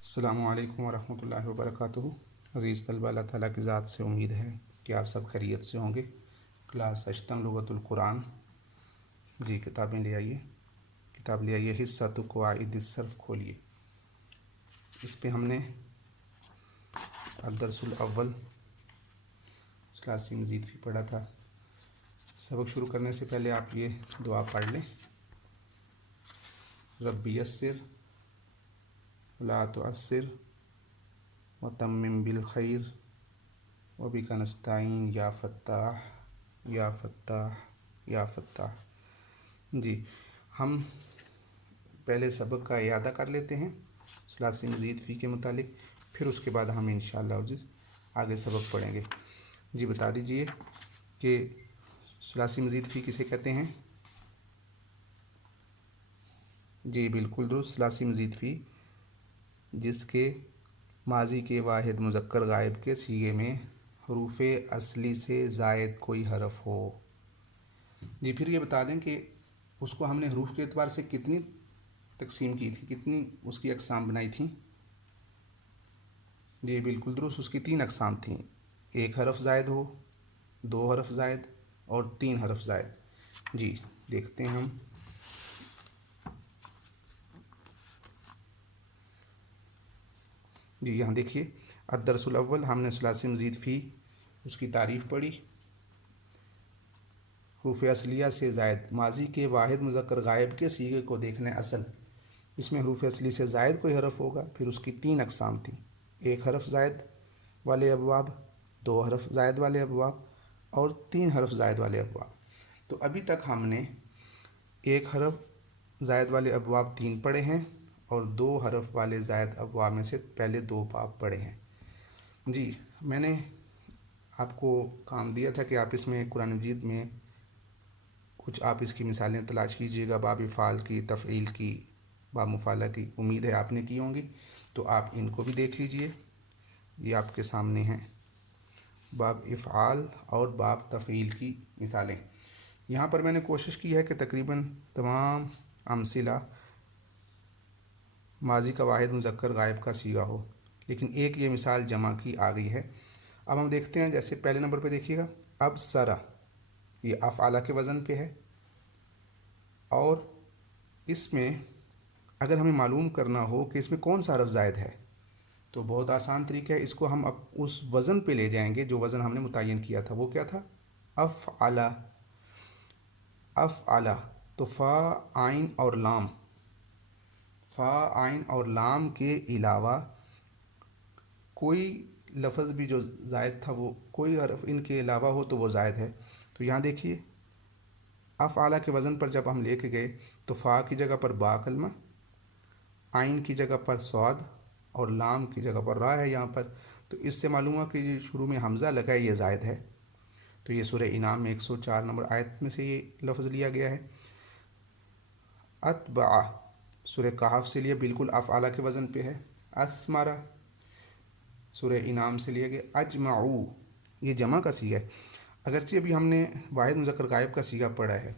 السلام علیکم ورحمۃ اللہ وبرکاتہ۔ عزیز طلبہ، اللہ تعالیٰ کی ذات سے امید ہے کہ آپ سب خیریت سے ہوں گے۔ کلاس اشتم لغت القرآن، جی کتابیں لے آئیے، کتاب لے آئیے، حصۃ قواعد الصرف کھولیے۔ اس پہ ہم نے الدرس الاول ثلاثی مزید فی پڑھا تھا۔ سبق شروع کرنے سے پہلے آپ یہ دعا پڑھ لیں: رب یسر ولا تعسر وتمم بالخیر وبک نستعین یا فتاح یا فتاح یا فتاح۔ جی ہم پہلے سبق کا اعادہ کر لیتے ہیں ثلاثی مزید فی کے متعلق، پھر اس کے بعد ہم انشاءاللہ عزیز آگے سبق پڑھیں گے۔ جی بتا دیجئے کہ ثلاثی مزید فی کسے کہتے ہیں؟ جی بالکل درست، ثلاثی مزید فی جس کے ماضی کے واحد مذکر غائب کے صیغے میں حروف اصلی سے زائد کوئی حرف ہو۔ جی پھر یہ بتا دیں کہ اس کو ہم نے حروف کے اعتبار سے کتنی تقسیم کی تھی، کتنی اس کی اقسام بنائی تھیں؟ جی بالکل درست، اس کی 3 اقسام تھیں: 1 حرف زائد ہو، 2 حرف زائد اور 3 حرف زائد۔ جی دیکھتے ہیں ہم۔ جی یہاں دیکھیے الدرس الاول، ہم نے ثلاثی مزید فی اس کی تعریف پڑھی۔ حروف اصلیہ سے زائد ماضی کے واحد مذکر غائب کے صیغے کو دیکھنا ہے اصل۔ اس میں حروف اصلی سے زائد کوئی حرف ہوگا، پھر اس کی 3 اقسام تھیں: 1 حرف زائد والے ابواب، 2 حرف زائد والے ابواب اور 3 حرف زائد والے ابواب۔ تو ابھی تک ہم نے 1 حرف زائد والے ابواب 3 پڑھے ہیں اور 2 حرف والے زائد ابواب میں سے پہلے 2 باب پڑھے ہیں۔ جی میں نے آپ کو کام دیا تھا کہ آپ اس میں قرآن مجید میں کچھ آپ اس کی مثالیں تلاش کیجیے گا، باب افعال کی، تفعیل کی، باب مفعلہ کی۔ امید ہے آپ نے کی ہوں گی، تو آپ ان کو بھی دیکھ لیجئے، یہ آپ کے سامنے ہیں، باب افعال اور باب تفعیل کی مثالیں۔ یہاں پر میں نے کوشش کی ہے کہ تقریباً تمام امثلہ ماضی کا واحد مذکر غائب کا صیغہ ہو، لیکن ایک یہ مثال جمع کی آ گئی ہے۔ اب ہم دیکھتے ہیں، جیسے پہلے نمبر پہ دیکھیے گا ابصرہ، یہ افعالہ کے وزن پہ ہے، اور اس میں اگر ہمیں معلوم کرنا ہو کہ اس میں کون سا حرف زائد ہے تو بہت آسان طریقہ ہے، اس کو ہم اب اس وزن پہ لے جائیں گے جو وزن ہم نے متعین کیا تھا۔ وہ کیا تھا؟ افعلہ۔ افعلہ تو فا، عین اور لام، فا، عین اور لام کے علاوہ کوئی لفظ بھی جو زائد تھا، وہ کوئی حرف ان کے علاوہ ہو تو وہ زائد ہے۔ تو یہاں دیکھیے افعلہ کے وزن پر جب ہم لے کے گئے تو فا کی جگہ پر با کلمہ، عین کی جگہ پر صاد اور لام کی جگہ پر را ہے یہاں پر، تو اس سے معلوم ہوا کہ یہ شروع میں حمزہ لگا ہے، یہ زائد ہے۔ تو یہ سورہ انعام میں 104 نمبر آیت میں سے یہ لفظ لیا گیا ہے۔ اتبع سورہ کہف سے لیا، بالکل افعلہ کے وزن پہ ہے۔ اثمرہ سورہ انعام سے لیا گیا۔ اجمعو یہ جمع کا صیغہ ہے، اگرچہ ابھی ہم نے واحد مذکر غائب کا صیغہ پڑھا ہے،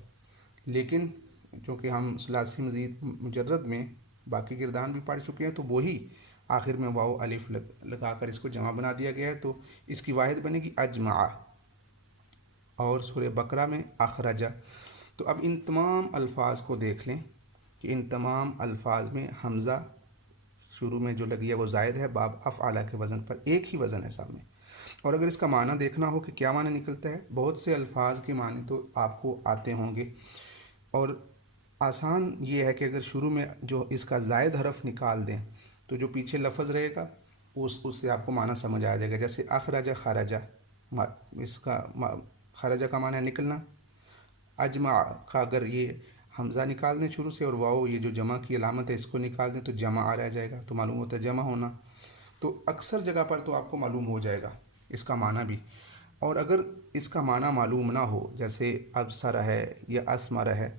لیکن چونکہ ہم ثلاثی مزید مجرد میں باقی گردان بھی پڑھ چکے ہیں، تو وہی آخر میں واو الف لگا کر اس کو جمع بنا دیا گیا ہے، تو اس کی واحد بنے گی اجمع۔ اور سورہ بقرہ میں اخرجہ۔ تو اب ان تمام الفاظ کو دیکھ لیں کہ ان تمام الفاظ میں حمزہ شروع میں جو لگی ہے وہ زائد ہے، باب افعلہ کے وزن پر، ایک ہی وزن ہے سب میں۔ اور اگر اس کا معنی دیکھنا ہو کہ کیا معنی نکلتا ہے، بہت سے الفاظ کے معنی تو آپ کو آتے ہوں گے، اور آسان یہ ہے کہ اگر شروع میں جو اس کا زائد حرف نکال دیں تو جو پیچھے لفظ رہے گا اس سے آپ کو معنی سمجھ آ جائے گا۔ جیسے اخرجہ خرجہ، اس کا خرجہ کا معنی ہے نکلنا۔ اجمع کا اگر یہ حمزہ نکال دیں شروع سے اور واو یہ جو جمع کی علامت ہے اس کو نکال دیں تو جمع آ جائے گا، تو معلوم ہوتا ہے جمع ہونا۔ تو اکثر جگہ پر تو آپ کو معلوم ہو جائے گا اس کا معنی بھی، اور اگر اس کا معنی معلوم نہ ہو جیسے ابصر ہے یا اسمر ہے،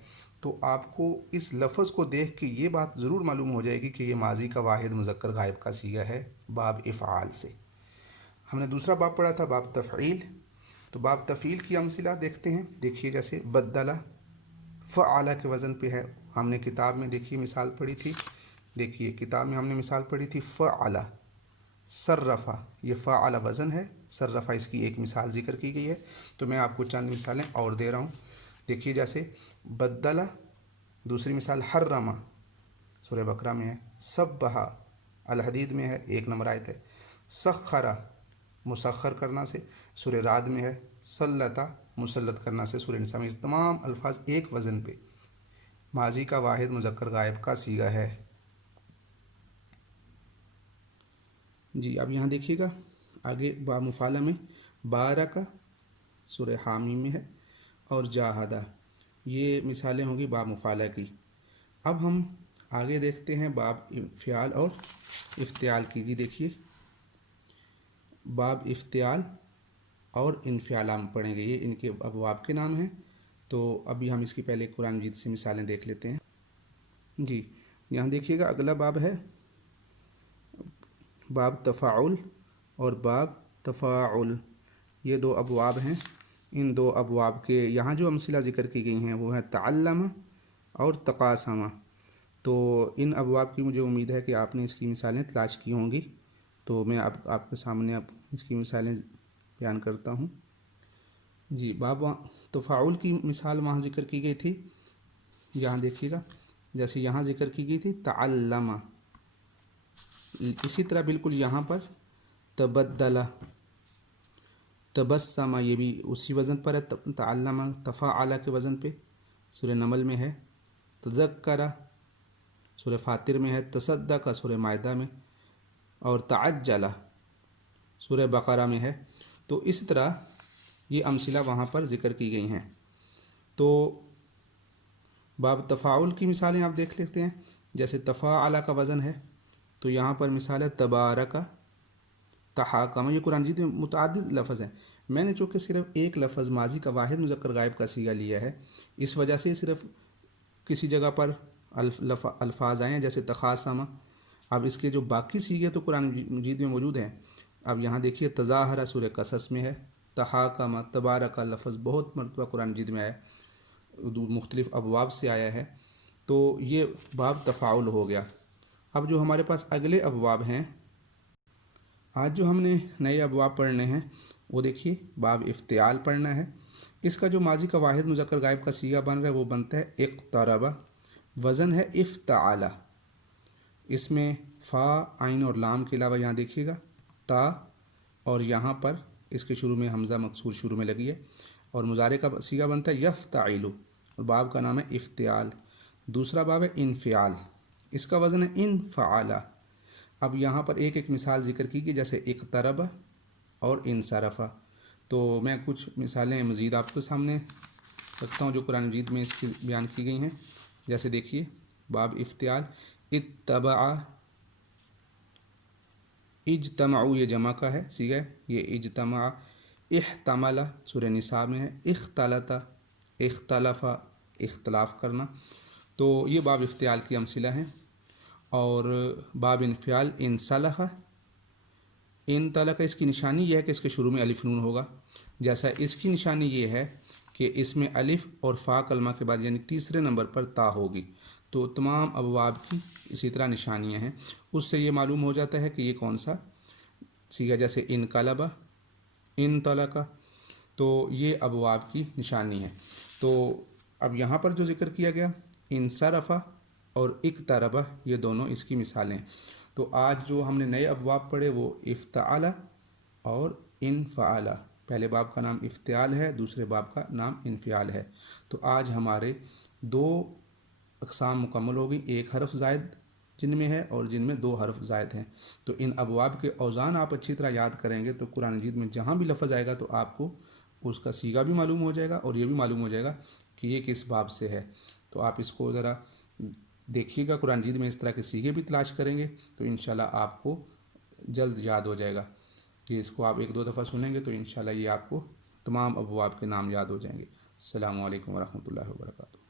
تو آپ کو اس لفظ کو دیکھ کے یہ بات ضرور معلوم ہو جائے گی کہ یہ ماضی کا واحد مذکر غائب کا صیغہ ہے باب افعال سے۔ ہم نے دوسرا باب پڑھا تھا باب تفعیل، تو باب تفعیل کی امثلہ دیکھتے ہیں۔ دیکھیے جیسے بدلہ، فعلہ کے وزن پہ ہے، ہم نے کتاب میں دیکھیے مثال پڑھی تھی देखिए किताब में हमने मिसाल पढ़ी थी फ़अला, सर्रफ़ा, ये फ़अला वज़न है, सर्रफ़ा इसकी एक मिसाल ज़िक्र की गई है। तो मैं आपको चंद मिसालें और दे रहा हूँ। देखिए जैसे बद्दला, दूसरी मिसाल हर्रमा, सूरह बकरा में है। सब्बहा, अल हदीद में है, 1 नंबर आयत है। सख्खरा, मुसख्खर करना से, सूरह राद में है। सल्लता, मुसल्लत करना से, सूरह निसा में। इस तमाम अल्फाज एक वज़न पे माजी का वाहिद मुज़क्कर गायब का सीगा है। जी अब यहाँ देखिएगा आगे बा मुफ़ाला में बारका सूरह हामीम में है और जाहदा, ये मिसालें होंगी बा मुफ़ाला की। अब हम आगे देखते हैं बाब फ़ियाल और इफ्तियाल की। जी देखिए बाब इफ्तियाल और इनफ़ियाल हम पढ़ेंगे, ये इनके अबवाब के नाम हैं। तो अभी हम इसकी पहले कुरान मजीद से मिसालें देख लेते हैं। जी यहाँ देखिएगा अगला बाब है बाब तफ़ाउल और बाब तफ़ाउल, ये 2 अबवाब हैं। इन 2 अबवाब के यहाँ जो अमसिला ज़िक्र की गई हैं वो है तअल्लम और तक़ासम। तो इन अबवाब की मुझे उम्मीद है कि आपने इसकी मिसालें तलाश की होंगी। तो मैं अब आपके सामने अब इसकी मिसालें बयान करता हूँ। जी बाब तफ़ाउल की मिसाल वहाँ ज़िक्र की गई थी, यहाँ देखिएगा जैसे यहाँ ज़िक्र की गई थी तअल्लमा, इसी तरह बिल्कुल यहाँ पर तबद्दला, तबस्समा, ये भी उसी वज़न पर है। तअल्लमा तफ़ाअला के वज़न पे, सूरह नमल में है। तज़क्करा, सूरह फातिर में है। तसद्दक़ा, सूरह माइदा में। और तअज्जला, सूरह बक़रा में है। तो इस तरह ये अमसिला वहाँ पर ज़िक्र की गई हैं। तो बाब तफ़ाउल की मिसालें आप देख लेते हैं। जैसे तफ़ाअला का वज़न है तो यहाँ पर मिसाल है तबारका, तहाकम, ये कुरान मजीद में मुतअद्दिद लफ्ज़ हैं। मैंने चूँकि सिर्फ एक लफ्ज़ माजी का वाहिद मुज़क्कर गायब का सीगा लिया है, इस वजह से सिर्फ किसी जगह पर अल्फाज आए हैं जैसे तखासमा। अब इसके जो बाकी सीगे तो कुरान मजीद में मौजूद हैं। अब यहाँ देखिए तज़ाहरा सूरह कसस में है। तहाकमा, तबारका लफ्ज़ बहुत मरतबा कुरान मजीद में आया, मुख्तलिफ़ अबवाब से आया है। तो ये बाब तफ़ाउल हो गया। अब जो हमारे पास अगले अबवाब हैं, आज जो हमने नए अबवाब पढ़ने हैं वो देखिए बाब इफ्तियाल पढ़ना है। इसका जो माजी का वाहिद मुज़क्कर गायब का सीगा बन रहा है वो बनता है इक़्तरबा, वज़न है इफ़्ताला। इसमें फ़ा, आइन और लाम के अलावा यहाँ देखिएगा ता, और यहाँ पर इसके शुरू में हमज़ा मकसूर शुरू में लगी है। और मुज़ारे का सीगा बनता है यफ़्ताइलु, और बाब का नाम है इफ्तियाल। दूसरा बाब है इनफ़ियाल, इसका वज़न है इनफ़अला। अब यहाँ पर एक एक मिसाल ज़िक्र की कि जैसे इक़्तरब और इनसरफ़ा। तो मैं कुछ मिसालें मज़ीद आपके सामने रखता हूँ जो कुरान मजीद में इसकी बयान की गई हैं। जैसे देखिए बाब इफ्तियाल, इत्तबा, इज्तमाउ, ये जमा का है सीगा है, ये इज्तमा। इह्तमला, सूरह निसा में है। इख्तलता, इख्तलफ़ा, इख्तलाफ करना। तो ये बाब इफ्तियाल की अमसिला हैं। और बाब इनफ़ियाल, इनसलख़, इन तलक़, इसकी निशानी यह है कि इसके शुरू में अलिफ नून होगा। जैसा इसकी निशानी ये है कि इसमें अलिफ और फ़ा कलमा के बाद यानी तीसरे नंबर पर ता होगी। तो तमाम अबवाब की इसी तरह निशानियाँ हैं, उससे ये मालूम हो जाता है कि ये कौन सा सीगा। जैसे इन कलबा, इन तलक़ा, तो ये अबवाब की निशानी है। तो अब यहाँ पर जो ज़िक्र किया गया इन सरफ़ा और इक़्तरबा, ये दोनों इसकी मिसालें। तो आज जो हमने नए अबवाब पढ़े वो इफ़्ताअला और इनफ़अला। पहले बाब का नाम इफ्तियाल है, दूसरे बाब का नाम इनफ़ियाल है। तो आज हमारे 2 अक़साम मुकम्मल हो गई, एक हरफ ज़ायद जिनमें है और जिनमें 2 हरफ ज़ायद हैं। तो इन अबवाब के औज़ान आप अच्छी तरह याद करेंगे तो कुरान मजीद में जहाँ भी लफ्ज़ आएगा तो आपको उसका सीगा भी मालूम हो जाएगा और ये भी मालूम हो जाएगा कि ये किस बाब से है। तो आप इसको ज़रा देखिएगा, कुरान मजीद में इस तरह के सीगे भी तलाश करेंगे तो इंशाल्लाह आपको जल्द याद हो जाएगा। कि इसको आप 1-2 दफ़ा सुनेंगे तो इंशाल्लाह ये आपको तमाम अबवाब के नाम याद हो जाएंगे। अस्सलामु अलैकुम वरहमतुल्लाहि वबरकातुहू।